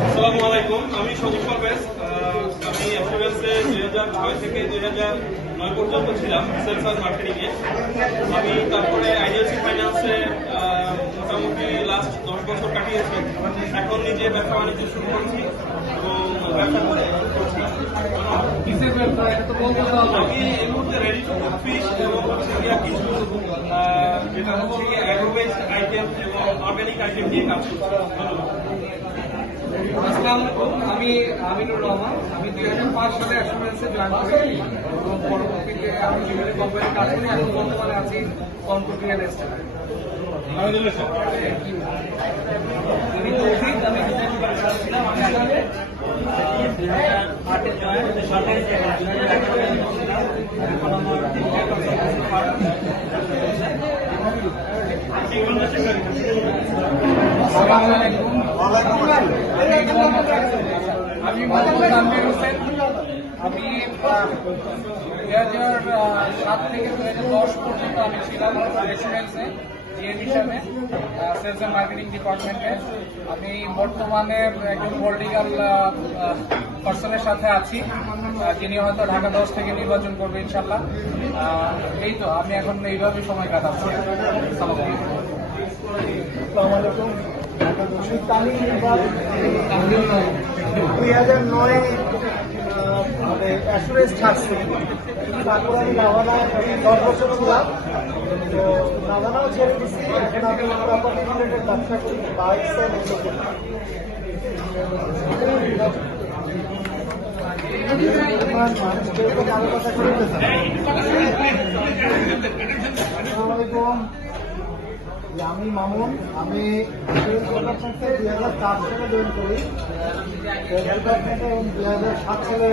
আসসালামু আলাইকুম আমি সজীব পারভেজ। আমি এফএস দুই হাজার নয় থেকে দুই হাজার নয় পর্যন্ত ছিলাম সেলস আর মার্কেটিংয়ে আমি তারপরে আইডিএলসি ফাইন্যান্সে মোটামুটি লাস্ট দশ বছর কাটিয়েছি। এখন নিজে ব্যবসা বাণিজ্য শুরু করছি এবং ব্যবসা করে আমি এই মুহূর্তে রেডি টু কুক ফিশ এবং কিছু যেটা হচ্ছে গিয়ে অ্যাগ্রোবেজ আইটেম এবং অর্গানিক আইটেম নিয়ে কাজ করছি। ধন্যবাদ। আলাইকুম আমি আমিনুর রহমান। আমি দুই হাজার পাঁচ সালে অ্যাসুরেন্সে জয়েন করি এবং পরবর্তীতে আমি বিভিন্ন কোম্পানি কাজ করি। এখন বর্তমানে আছি কনকোট রিয়েল এস্টেট আমি তৌফিক আমি ডিজাইন ছিলাম আমি আগে দুই হাজার আটে জয়েন সরকারি দুই হাজার এখন আমার তিনটা আমি আমি দুই হাজার সাত থেকে দুই হাজার দশ পর্যন্ত আমি ছিলাম রেসিডেন্সে হিসাবে সেলস অ্যান্ড মার্কেটিং ডিপার্টমেন্টে আমি বর্তমানে একজন পলিটিক্যাল পার্সনের সাথে আছি যিনি হয়তো ঢাকা দশ থেকে নির্বাচন করবে ইনশাল্লাহ এই তো আমি এখন এইভাবে সময় কাটাচ্ছি আসসালামু আলাইকুম। দুই হাজার নয় মানে অ্যাসুরেন্স ছাড়ছি। তারপর আমি দশ বছর তো নাভানাও ছেড়ে দিচ্ছি এখন আমি প্রপার্টি রিলেটেড কথা শুনতে আমি মামুন আমি দুই হাজার চার সালে জয়েন করি দুই হাজার সাত সালে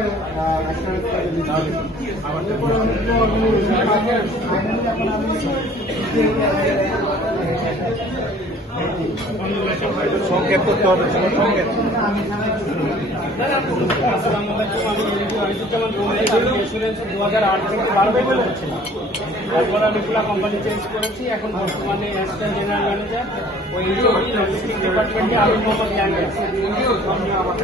আমি সংক্ষেপ করতে হবে সংক্ষেপ তারপর আমি কোম্পানি চেঞ্জ করেছি এখন বর্তমানে অ্যাসিস্ট্যান্ট জেনারেল ম্যানেজার ওই ডিপার্টমেন্টে আমি মোহাম্মদ আমাকে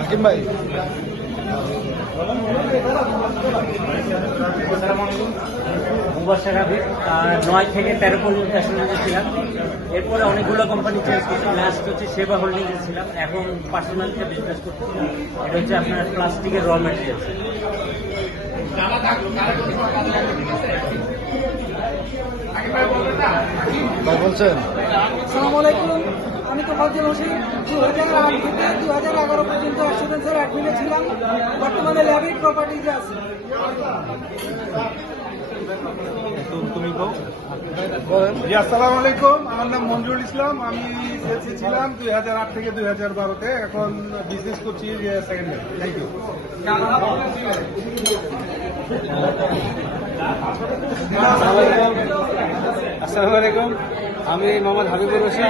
হাকিম ভাই। নয় থেকে তেরো পর্যন্ত অ্যাসুরেন্সে ছিলাম। এরপরে অনেকগুলো কোম্পানি চেঞ্জ করছি। লাস্ট হচ্ছে সেবা হোল্ডিংয়ে ছিলাম। এখন পার্সোনালিতে বিজনেস করছি। এটা হচ্ছে আপনার প্লাস্টিকের র মেটেরিয়ালস বলছেন? আমি তো ফজল হোসেন। দু হাজার আট থেকে দু হাজার এগারো পর্যন্ত অ্যাসুরেন্সের অ্যাডমিনে ছিলাম। বর্তমানে ল্যাবের প্রপার্টিতে আছি। তুমি আসসালামু আলাইকুম। আমার নাম মঞ্জুরুল ইসলাম। আমি ছিলাম দুই হাজার আট থেকে দুই হাজার বারোতে। এখন বিজনেস করছি আসসালামু আলাইকুম। আমি মোহাম্মদ হাবিবুর রশিদ।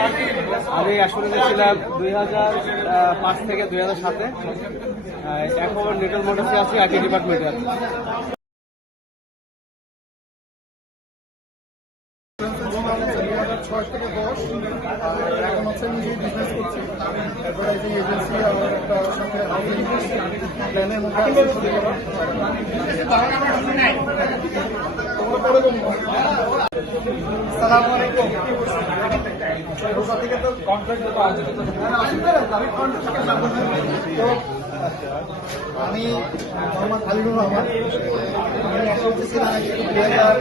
আমি আসলে ছিলাম দুই হাজার পাঁচ থেকে দুই হাজার সাতে। এখন লিটল মোটরসে আছি আইটি ডিপার্টমেন্টে থেকে এখন হচ্ছে নিজেই বিজনেস করছি অ্যাডভার্টাইজিং এজেন্সি আমার একটা সাথে হাউজিং প্ল্যানের মধ্যে আছে শুরু বলব। আসসালামু আলাইকুম কোথা থেকে তো কন্ট্রাক্ট আমি যাব না। তো আমি মোহাম্মদ খালিদুর রহমান আমি অ্যাসোসিয়েট ছিলাম দুই হাজার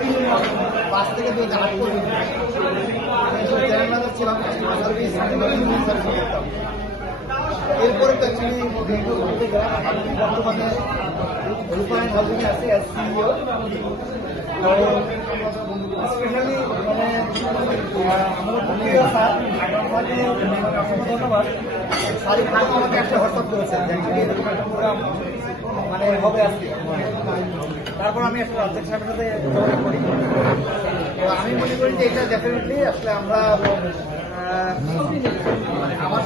পাঁচ থেকে দুই হাজার আট পর্যন্ত। ছিলাম সার্ভিস এরপরে তো অ্যাকচুয়ালি বর্তমানে রূপায়ণ হাউজিংয়ে আছি অ্যাজ সিইও মানে আহ, আমাদের পত্রিকা স্যার হোয়াটসঅ্যাপ করেছেন মানে হবে তারপর আমি একটা রাজ্যের সাহেবের সাথে যোগাযোগ করি। আমি মনে করি যে এটা ডেফিনেটলি আসলে আমরা আমার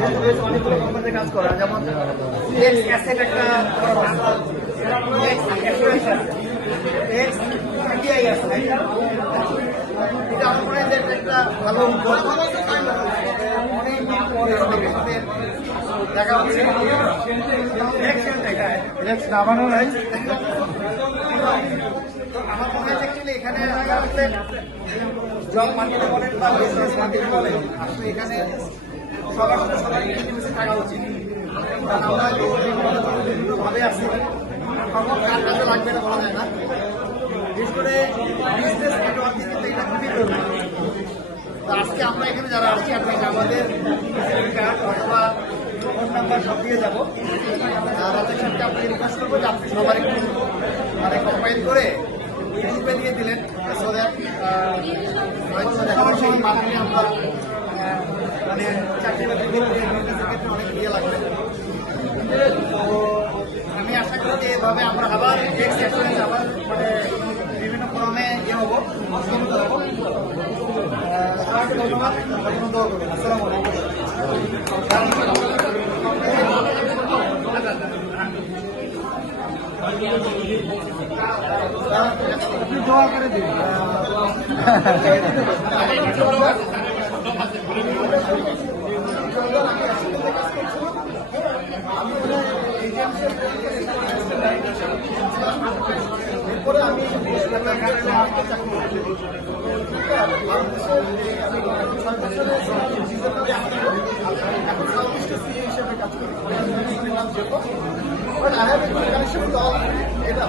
অনেকগুলো কোম্পানিতে কাজ করা। যেমন অ্যাসেট একটা এক্স আইটিআই আছে এটা আমার মনে হয় যে এটা একটা ভালো অনেক পরে দেখা হচ্ছে জব মার্কেটে বলেন বিজনেস মার্কেটে বলেন আসলে এখানে সবার সাথে থাকা উচিত আমরা বিভিন্নভাবে আসছি কখন বলা যায় না বিশেষ করে বিজনেস নেটওয়ার্কিং কিন্তু এটা খুবই জরুরি আজকে আমরা এখানে যারা আসছি আপনাকে আমাদের কার্ড অথবা ফোন নাম্বার সব দিয়ে যাব। সাথে আপনাকে রিকোয়েস্ট করব যে আপনি সবার একটু মানে কম্পাইল করে গ্রুপে দিয়ে দিলেন সো দ্যাট হয়তো মাধ্যমে আমরা মানে চাকরি বাকরির ক্ষেত্রে ক্ষেত্রে অনেক ইয়ে লাগবে। তো আমি আশা করি যে এভাবে আমরা আবার নেক্সট আবার মানে বিভিন্ন ফোরামে ইয়ে হব অংশগ্রহণ করব আহ, সবাইকে ধন্যবাদ অভিনন্দন করবেন আসসালামু আলাইকুম আপনি দোয়া করে দিন এরপরে আমি হিসেবে কাজ করি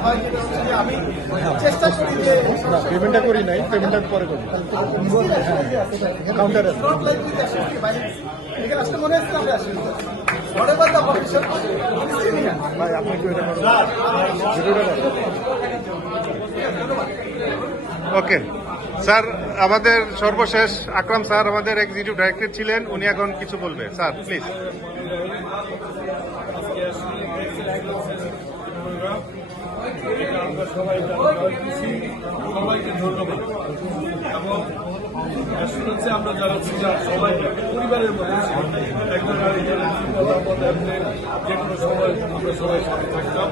হয় যেটা হচ্ছে যে আমি চেষ্টা করি যে পেমেন্টটা করি নাই পেমেন্টটা পরে করি কাউন্টার এখানে আসলে মনে হচ্ছে আমরা. ভাই আপনি একটু এটা ওকে। স্যার আমাদের সর্বশেষ আকরাম স্যার আমাদের এক্সিকিউটিভ ডাইরেক্টর ছিলেন উনি এখন কিছু বলবে। স্যার প্লিজ আমরা সবাই জানি। সবাইকে ধন্যবাদ। এবং অ্যাসুরেন্সে আমরা যারা ছিলাম, সবাই পরিবারের মধ্যে একজন আরেকজনের যে কোনো সময় আমরা সবাই সাথে থাকতাম।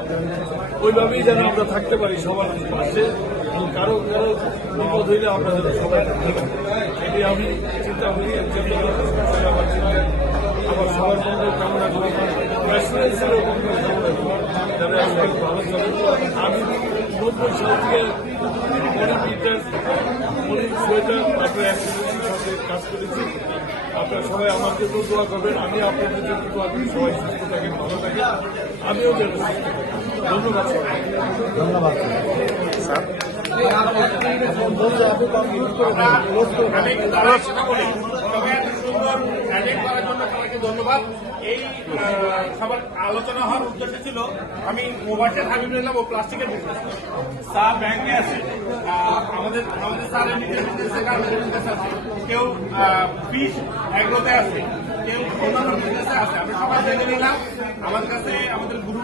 ওইভাবেই যেন আমরা থাকতে পারি সবার পাশে। এবং কারও কারও বিপদ হইলে আমরা যেন সবাই এটি আমি চিন্তা করি করতে আমার চিন্তা আমার সবার মঙ্গল কামনা করি। অ্যাসুরেন্সেরও আমি নব্বই সাল থেকে মনি সোয়েটার আপনার কাজ করেছি আপনারা সবাই আমার জন্য দোয়া করবেন আমি আপনাদের জন্য দোয়া করি সবাই সুস্থ থাকেন ভালো থাকেন আমিও যেন সুস্থ ধন্যবাদ ধন্যবাদ স্যার ধন্যবাদ। এই সবার আলোচনা হওয়ার উদ্দেশ্য ছিল, আমি মোবাইলটা হাবিব নিলাম, ও প্লাস্টিকের বিজনেস স্যার ব্যাংকে আছে আমাদের আমাদের স্যার এমনিতে বিজনেসে কারণে বিজনেস আছে। কেউ বিষ এগ্রোতে আছে, কেউ অন্যান্য বিজনেসে আছে। আমি সবাই জেনে নিলাম, আমাদের কাছে, আমাদের গ্রুপে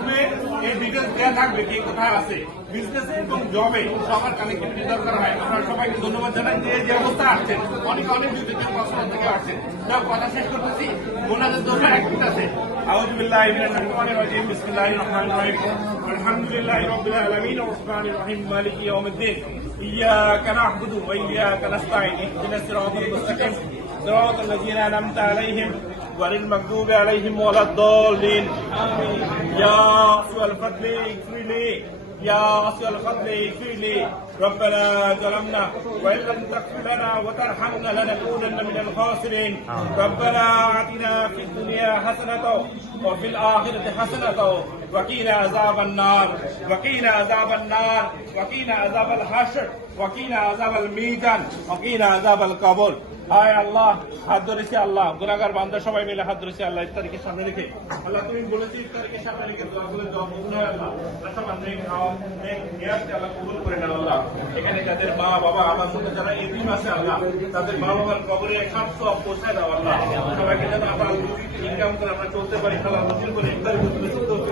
এই ডিটেলস দেওয়া থাকবে কে কোথায় আছে বিজনেসে এবং জবে সবার কানেক্টিভিটি দরকার হয় আমরা সবাইকে ধন্যবাদ জানাই যে যে অবস্থা আসছেন অনেক অনেক দূর থেকে কক্সবাজার থেকে আসছেন তাও কথা শেষ করতেছি ওনাদের দরকার এক মিনিট আছে أعوذ بالله من الشيطان الرجيم بسم الله الرحمن الرحيم الحمد لله رب العالمين الرحمن الرحيم مالك يوم الدين إياك نعبد وإياك نستعين اهدنا الصراط المستقيم صراط الذين أنعمت عليهم غير المغضوب عليهم ولا الضالين. آمين يا أسوأ الفضل اغفر لي. يا أسوأ الفضل اغفر لي. ربنا ظلمنا وإن لم تغفر لنا وترحمنا لنكونن من الخاسرين. ربنا آتنا في الدنيا حسنة وفي الآخرة حسنة. وقنا عذاب النار وقنا عذاب النار وقنا عذاب الحشر وقنا عذاب الميزان وقنا عذاب القبر হায় আল্লাহ হাত ধরেছি আল্লাহ গুনাগার বান্ধব সবাই মিলে হাত ধরেছি আল্লাহ ইফতারিকে সামনে রেখে আল্লাহ তুমি বলেছি ইফতারিকে সামনে রেখে দোয়া করে দোয়া কবুল হয় আল্লাহ আচ্ছা নেক খাওয়া নেক নিয়াজকে আল্লাহ কবুল করে নাও আল্লাহ এখানে যাদের মা বাবা আমার মধ্যে যারা এদিন আছে আল্লাহ তাদের মা বাবার কবরে সাত সব পৌঁছায় দাও আল্লাহ সবাইকে যেন আমরা ইনকাম করে আমরা চলতে পারি খালা নতুন করে ইফতারি করতে